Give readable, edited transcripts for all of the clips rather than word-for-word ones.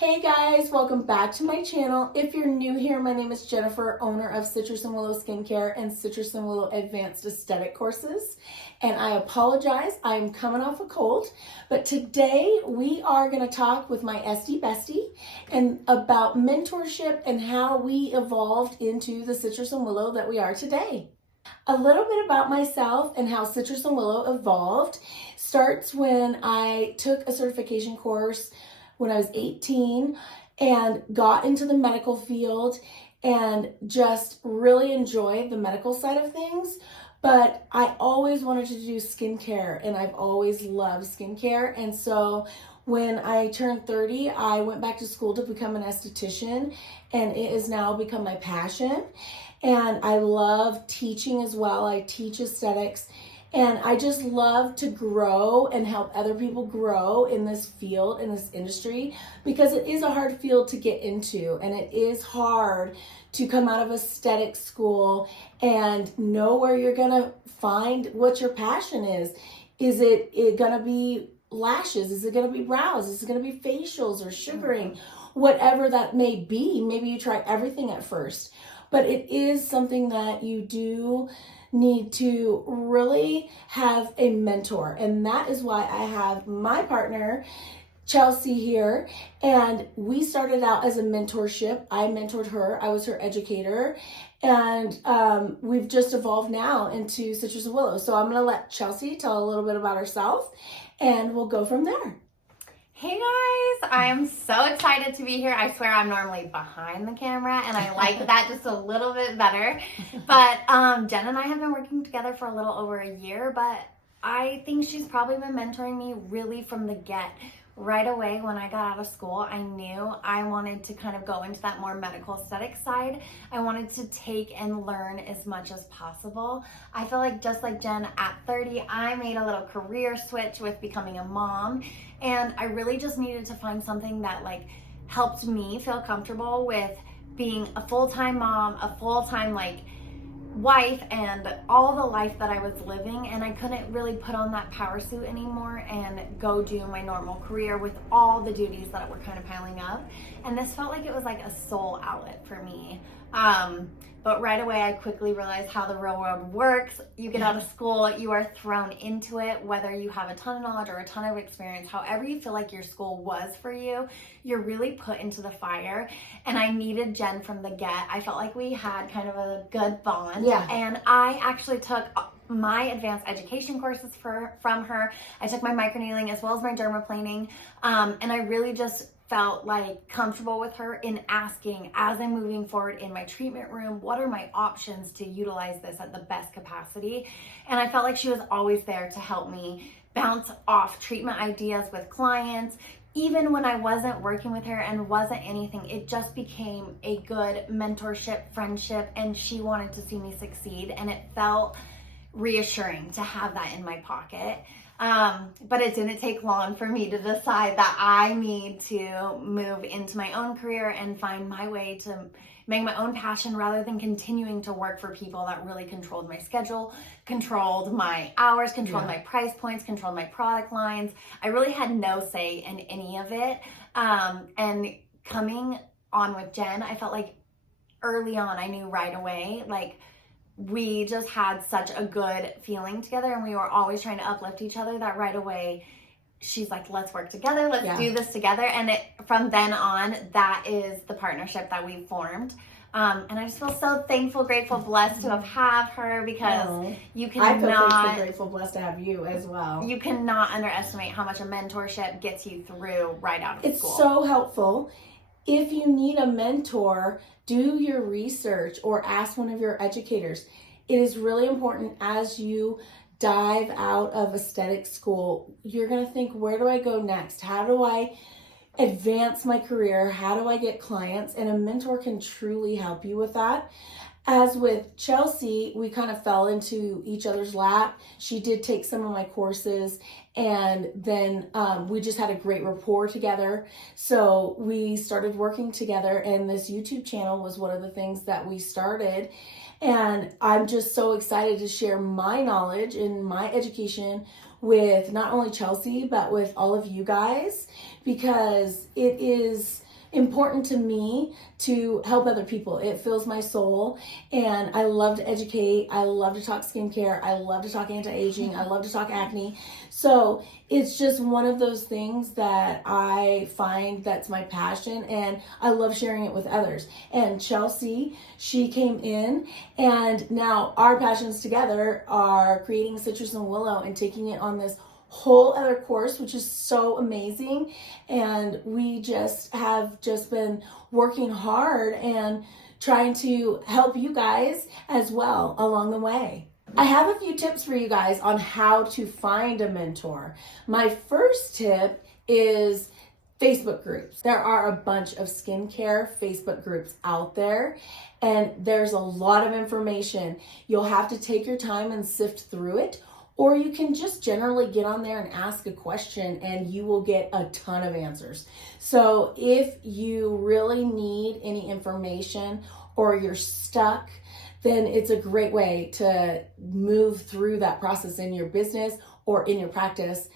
Hey guys, welcome back to my channel. If you're new here, my name is Jennifer, owner of Citrus and Willow Skincare and Citrus and Willow Advanced Aesthetic Courses. And I apologize, I'm coming off a cold, but today we are going to talk with my Esty Bestie and about mentorship and how we evolved into the Citrus and Willow that we are today. A little bit about myself and how Citrus and Willow evolved starts when I took a certification course when I was 18 and got into the medical field and just really enjoyed the medical side of things. But I always wanted to do skincare and I've always loved skincare. And so when I turned 30, I went back to school to become an esthetician, and it has now become my passion. And I love teaching as well. I teach aesthetics. And I just love to grow and help other people grow in this field, in this industry, because it is a hard field to get into, and it is hard to come out of aesthetics school and know where you're gonna find what your passion is. Is it gonna be lashes? Is it gonna be brows? Is it gonna be facials or sugaring? Whatever that may be, maybe you try everything at first, but it is something that you do need to really have a mentor, and that is why I have my partner Chelsea here, and we started out as a mentorship. I mentored her, I was her educator, and we've just evolved now into Citrus and Willow. So I'm going to let Chelsea tell a little bit about herself, and we'll go from there. Hey guys, I am so excited to be here. I swear I'm normally behind the camera and I like that just a little bit better. But Jen and I have been working together for a little over a year, but I think she's probably been mentoring me really from the get. Right away when I got out of school, I knew I wanted to kind of go into that more medical aesthetic side. I wanted to take and learn as much as possible. I feel like just like Jen, at 30, I made a little career switch with becoming a mom, and I really just needed to find something that like helped me feel comfortable with being a full-time mom, a full-time wife, and all the life that I was living, and I couldn't really put on that power suit anymore and go do my normal career with all the duties that were kind of piling up. And this felt like it was like a soul outlet for me. But right away I quickly realized how the real world works. You get out of school, you are thrown into it, whether you have a ton of knowledge or a ton of experience, however you feel like your school was for you, you're really put into the fire. And I needed Jen from the get. I felt like we had kind of a good bond. Yeah. And I actually took my advanced education courses from her. I took my microneedling as well as my dermaplaning. And I really just felt like comfortable with her in asking, as I'm moving forward in my treatment room, what are my options to utilize this at the best capacity? And I felt like she was always there to help me bounce off treatment ideas with clients. Even when I wasn't working with her and wasn't anything, it just became a good mentorship, friendship, and she wanted to see me succeed, and it felt reassuring to have that in my pocket. But it didn't take long for me to decide that I need to move into my own career and find my way to make my own passion, rather than continuing to work for people that really controlled my schedule, controlled my hours, controlled my price points, controlled my product lines. I really had no say in any of it. And coming on with Jen, I felt like early on, I knew right away, we just had such a good feeling together, and we were always trying to uplift each other, that right away she's like, let's work together, let's do this together. And from then on, that is the partnership that we formed. And I just feel so thankful, grateful, blessed to have her, because you cannot... I feel thankful, grateful, blessed to have you as well. You cannot underestimate how much a mentorship gets you through right out of school. It's so helpful. If you need a mentor, do your research or ask one of your educators. It is really important as you dive out of aesthetic school. You're going to think, where do I go next? How do I advance my career? How do I get clients? And a mentor can truly help you with that. As with Chelsea, we kind of fell into each other's lap. She did take some of my courses, and then we just had a great rapport together. So we started working together, and this YouTube channel was one of the things that we started. And I'm just so excited to share my knowledge and my education with not only Chelsea, but with all of you guys, because it is important to me to help other people. It fills my soul, and I love to educate. I love to talk skincare. I love to talk anti-aging. I love to talk acne. So it's just one of those things that I find that's my passion, and I love sharing it with others. And Chelsea, she came in, and now our passions together are creating Citrus and Willow and taking it on this whole other course, which is so amazing. And we have been working hard and trying to help you guys as well along the way. I have a few tips for you guys on how to find a mentor. My first tip is Facebook groups. There are a bunch of skincare Facebook groups out there, and there's a lot of information. You'll have to take your time and sift through it, or you can just generally get on there and ask a question and you will get a ton of answers. So if you really need any information or you're stuck, then it's a great way to move through that process in your business or in your practice,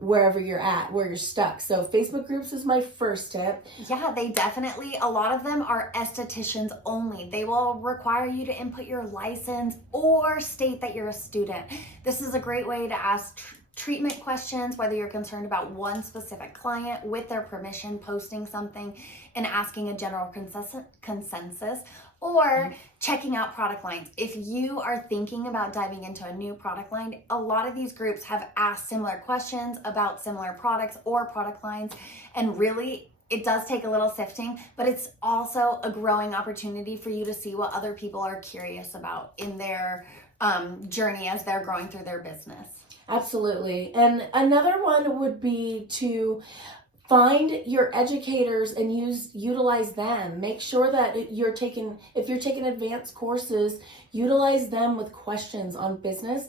wherever you're at, where you're stuck. So Facebook groups is my first tip. Yeah, they definitely, a lot of them are estheticians only. They will require you to input your license or state that you're a student. This is a great way to ask treatment questions, whether you're concerned about one specific client with their permission, posting something and asking a general consensus, or checking out product lines. If you are thinking about diving into a new product line, a lot of these groups have asked similar questions about similar products or product lines, and really it does take a little sifting, but it's also a growing opportunity for you to see what other people are curious about in their journey as they're growing through their business. Absolutely. And another one would be to find your educators and utilize them. Make sure that if you're taking advanced courses, utilize them with questions on business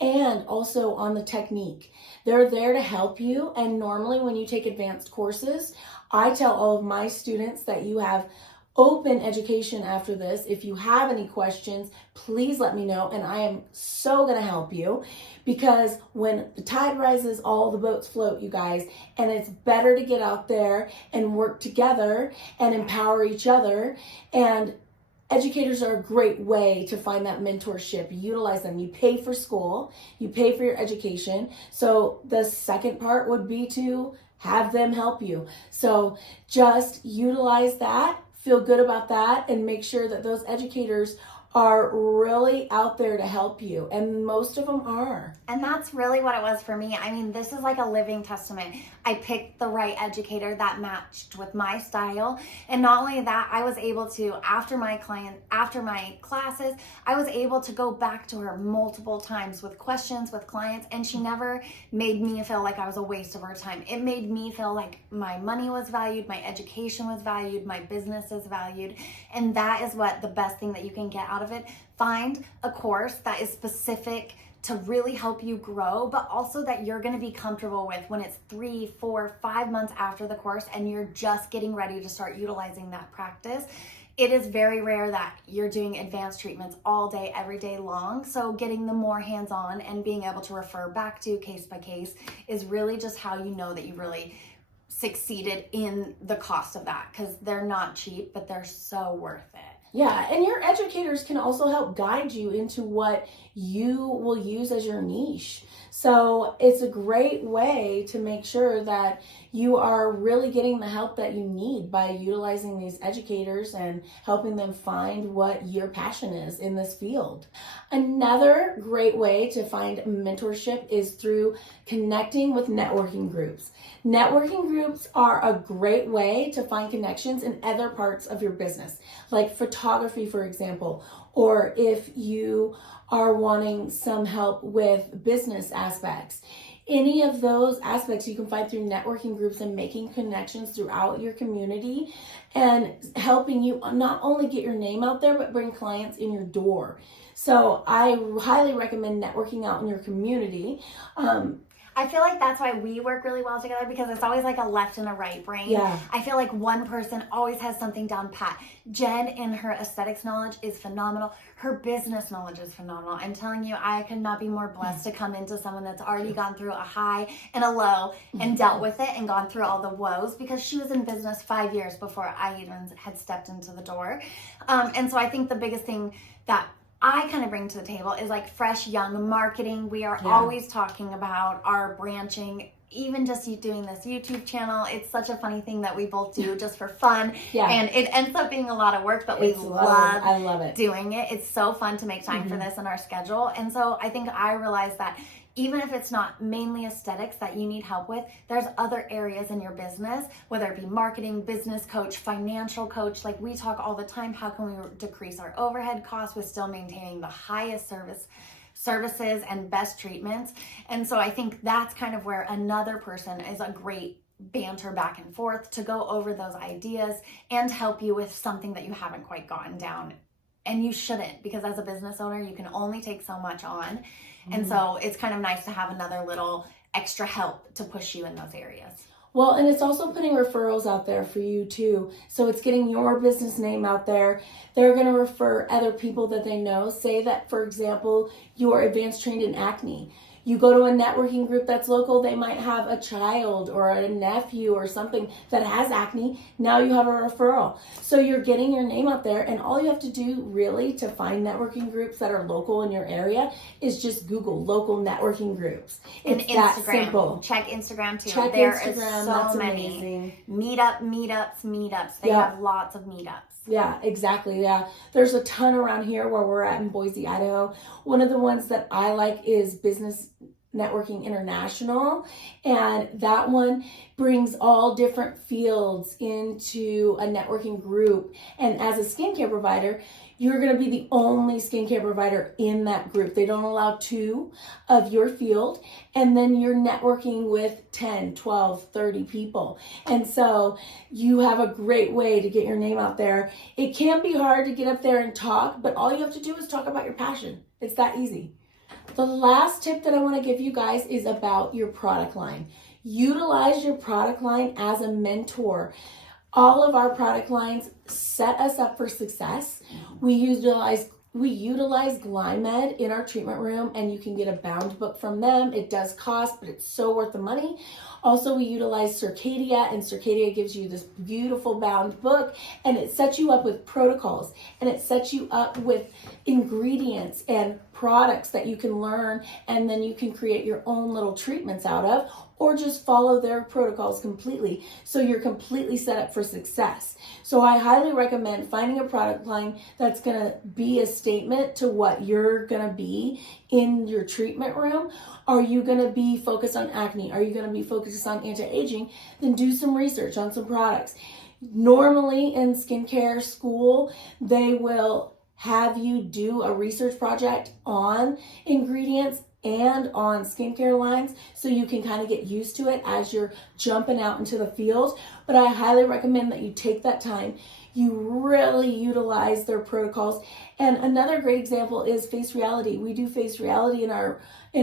and also on the technique. They're there to help you. And normally when you take advanced courses, I tell all of my students that you have open education after this. If you have any questions, please let me know, and I am so gonna help you, because when the tide rises, all the boats float, you guys, and it's better to get out there and work together and empower each other. And educators are a great way to find that mentorship. Utilize them. You pay for school, you pay for your education. So the second part would be to have them help you. So just utilize that. Feel good about that, and make sure that those educators are really out there to help you, and most of them are. And that's really what it was for me. I mean, this is like a living testament. I picked the right educator that matched with my style, and not only that, I was able to, after my classes, I was able to go back to her multiple times with questions with clients, and she never made me feel like I was a waste of her time. It made me feel like my money was valued, my education was valued, my business is valued, and that is what the best thing that you can get out of it. Find a course that is specific to really help you grow, but also that you're going to be comfortable with when it's 3, 4, 5 months after the course and you're just getting ready to start utilizing that practice. It is very rare that you're doing advanced treatments all day, every day long. So getting them more hands-on and being able to refer back to case by case is really just how you know that you really succeeded in the cost of that, because they're not cheap, but they're so worth it. Yeah, and your educators can also help guide you into what you will use as your niche. So it's a great way to make sure that you are really getting the help that you need by utilizing these educators and helping them find what your passion is in this field. Another great way to find mentorship is through connecting with networking groups. Networking groups are a great way to find connections in other parts of your business, like photography, for example, or if you are wanting some help with business aspects. Any of those aspects you can find through networking groups and making connections throughout your community and helping you not only get your name out there, but bring clients in your door. So I highly recommend networking out in your community. I feel like that's why we work really well together, because it's always like a left and a right brain. Yeah. I feel like one person always has something down pat. Jen, in her aesthetics knowledge, is phenomenal. Her business knowledge is phenomenal. I'm telling you, I could not be more blessed to come into someone that's already gone through a high and a low and dealt with it and gone through all the woes, because she was in business 5 years before I even had stepped into the door. And so I think the biggest thing that I kind of bring to the table is like fresh, young marketing. We are always talking about our branching, even just doing this YouTube channel. It's such a funny thing that we both do just for fun. Yeah. And it ends up being a lot of work, but we I love it. Doing it. It's so fun to make time for this in our schedule. And so I think I realized that even if it's not mainly aesthetics that you need help with, there's other areas in your business, whether it be marketing, business coach, financial coach. Like we talk all the time, how can we decrease our overhead costs with still maintaining the highest services and best treatments? And so I think that's kind of where another person is a great banter back and forth to go over those ideas and help you with something that you haven't quite gotten down. And you shouldn't, because as a business owner, you can only take so much on. And so it's kind of nice to have another little extra help to push you in those areas. Well, and it's also putting referrals out there for you too. So it's getting your business name out there. They're going to refer other people that they know. Say that, for example, you are advanced trained in acne. You go to a networking group that's local, they might have a child or a nephew or something that has acne. Now you have a referral. So you're getting your name out there, and all you have to do really to find networking groups that are local in your area is just Google local networking groups. And it's that Instagram. Simple. Check Instagram too. Check there Instagram, is so that's many amazing. meetups. They have lots of meetups. Yeah, exactly. Yeah. There's a ton around here where we're at in Boise, Idaho. One of the ones that I like is Business Networking International, and that one brings all different fields into a networking group. And as a skincare provider, you're going to be the only skincare provider in that group. They don't allow 2 of your field, and then you're networking with 10, 12, 30 people. And so you have a great way to get your name out there. It can be hard to get up there and talk, but all you have to do is talk about your passion. It's that easy. The last tip that I want to give you guys is about your product line. Utilize your product line as a mentor. All of our product lines set us up for success. We utilize Glymed in our treatment room, and you can get a bound book from them. It does cost, but it's so worth the money. Also, we utilize Circadia, and Circadia gives you this beautiful bound book, and it sets you up with protocols, and it sets you up with ingredients and products that you can learn, and then you can create your own little treatments out of, or just follow their protocols completely. So you're completely set up for success. So I highly recommend finding a product line that's gonna be a statement to what you're gonna be in your treatment room. Are you gonna be focused on acne? Are you gonna be focused on anti-aging? Then do some research on some products. Normally in skincare school, they will have you do a research project on ingredients and on skincare lines, so you can kind of get used to it as you're jumping out into the field. But I highly recommend that you take that time, you really utilize their protocols. And another great example is Face Reality. We do Face Reality in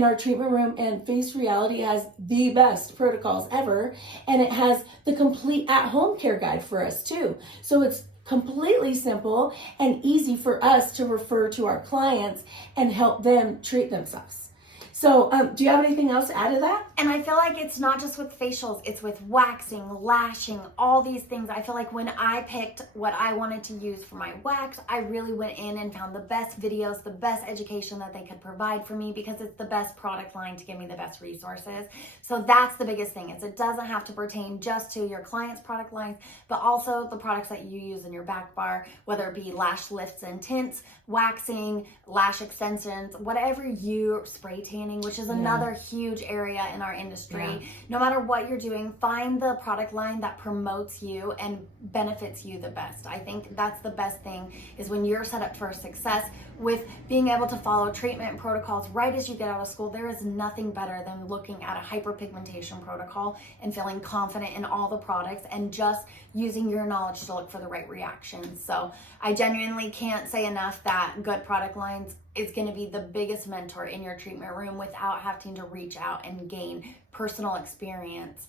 our treatment room, and Face Reality has the best protocols ever, and it has the complete at-home care guide for us too. So it's completely simple and easy for us to refer to our clients and help them treat themselves. So do you have anything else to add to that? And I feel like it's not just with facials, it's with waxing, lashing, all these things. I feel like when I picked what I wanted to use for my wax, I really went in and found the best videos, the best education that they could provide for me, because it's the best product line to give me the best resources. So that's the biggest thing, is it doesn't have to pertain just to your client's product lines, but also the products that you use in your back bar, whether it be lash lifts and tints, waxing, lash extensions, whatever you spray tanning, which is another huge area in our industry. Yeah. No matter what you're doing, find the product line that promotes you and benefits you the best. I think that's the best thing, is when you're set up for success with being able to follow treatment protocols right as you get out of school. There is nothing better than looking at a hyperpigmentation protocol and feeling confident in all the products and just using your knowledge to look for the right reactions. So I genuinely can't say enough that good product lines is going to be the biggest mentor in your treatment room without having to reach out and gain personal experience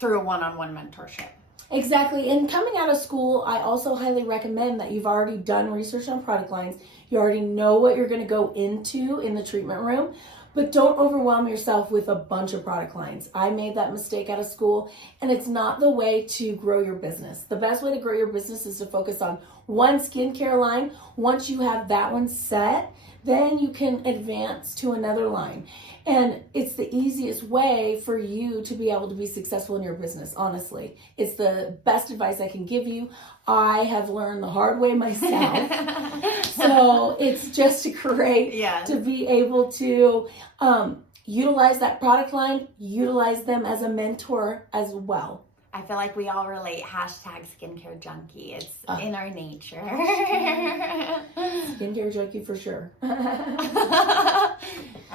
through a one-on-one mentorship. Exactly. And coming out of school, I also highly recommend that you've already done research on product lines. You already know what you're going to go into in the treatment room, but don't overwhelm yourself with a bunch of product lines. I made that mistake out of school, and it's not the way to grow your business. The best way to grow your business is to focus on one skincare line. Once you have that one set, then you can advance to another line. And it's the easiest way for you to be able to be successful in your business, honestly. It's the best advice I can give you. I have learned the hard way myself. So it's just great to be able to utilize that product line, utilize them as a mentor as well. I feel like we all relate. Hashtag skincare junkie. It's in our nature. Skincare junkie for sure. I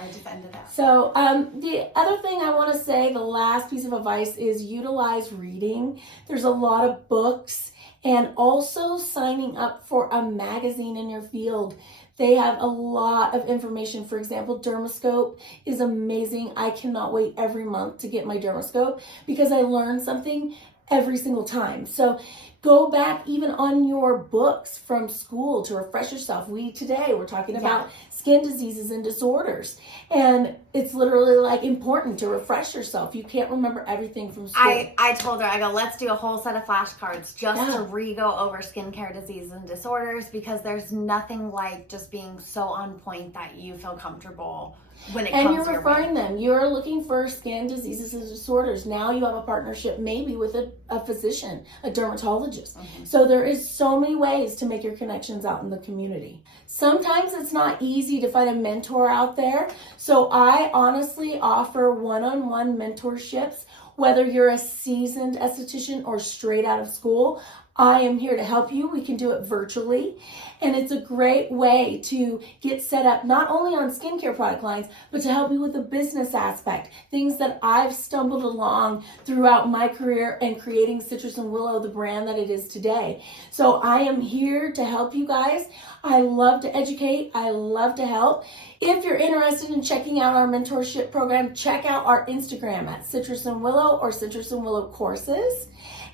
just ended up. So the other thing I want to say, the last piece of advice is utilize reading. There's a lot of books, and also signing up for a magazine in your field. They have a lot of information. For example, Dermoscope is amazing. I cannot wait every month to get my Dermoscope because I learn something every single time. So go back even on your books from school to refresh yourself. Today we're talking about skin diseases and disorders, and it's literally like important to refresh yourself. You can't remember everything from school. I told her, I go, let's do a whole set of flashcards just to re-go over skincare diseases and disorders, because there's nothing like just being so on point that you feel comfortable when it comes and you're your referring way. them. You're looking for skin diseases and disorders. Now you have a partnership maybe with a physician, a dermatologist. So there is so many ways to make your connections out in the community. Sometimes it's not easy to find a mentor out there. So I honestly offer one-on-one mentorships. Whether you're a seasoned esthetician or straight out of school, I am here to help you. We can do it virtually. And it's a great way to get set up not only on skincare product lines, but to help you with the business aspect. Things that I've stumbled along throughout my career and creating Citrus and Willow, the brand that it is today. So I am here to help you guys. I love to educate. I love to help. If you're interested in checking out our mentorship program, check out our Instagram at Citrus and Willow or Citrus and Willow Courses.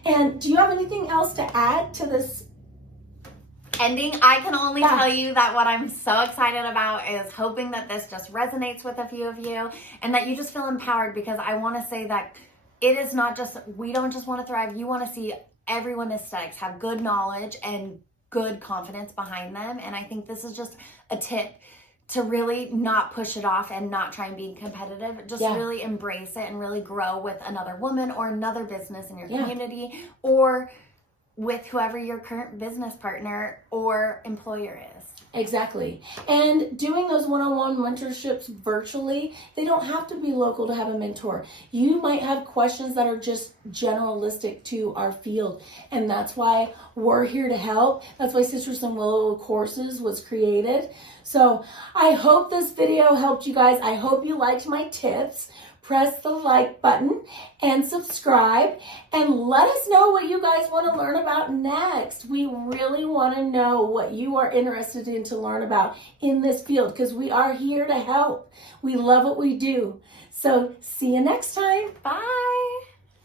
And do you have anything else to add to this ending? I can only tell you that what I'm so excited about is hoping that this just resonates with a few of you and that you just feel empowered, because I want to say that it is not just, we don't just want to thrive. You want to see everyone aesthetics have good knowledge and good confidence behind them. And I think this is just a tip to really not push it off and not try and be competitive. Just really embrace it and really grow with another woman or another business in your community, or with whoever your current business partner or employer is. Exactly. And doing those one-on-one mentorships virtually, they don't have to be local to have a mentor. You might have questions that are just generalistic to our field, and that's why we're here to help. That's why Citrus and Willow Courses was created. So I hope this video helped you guys. I hope you liked my tips. Press the like button and subscribe, and let us know what you guys want to learn about next. We really want to know what you are interested in to learn about in this field, because we are here to help. We love what we do. So see you next time. Bye.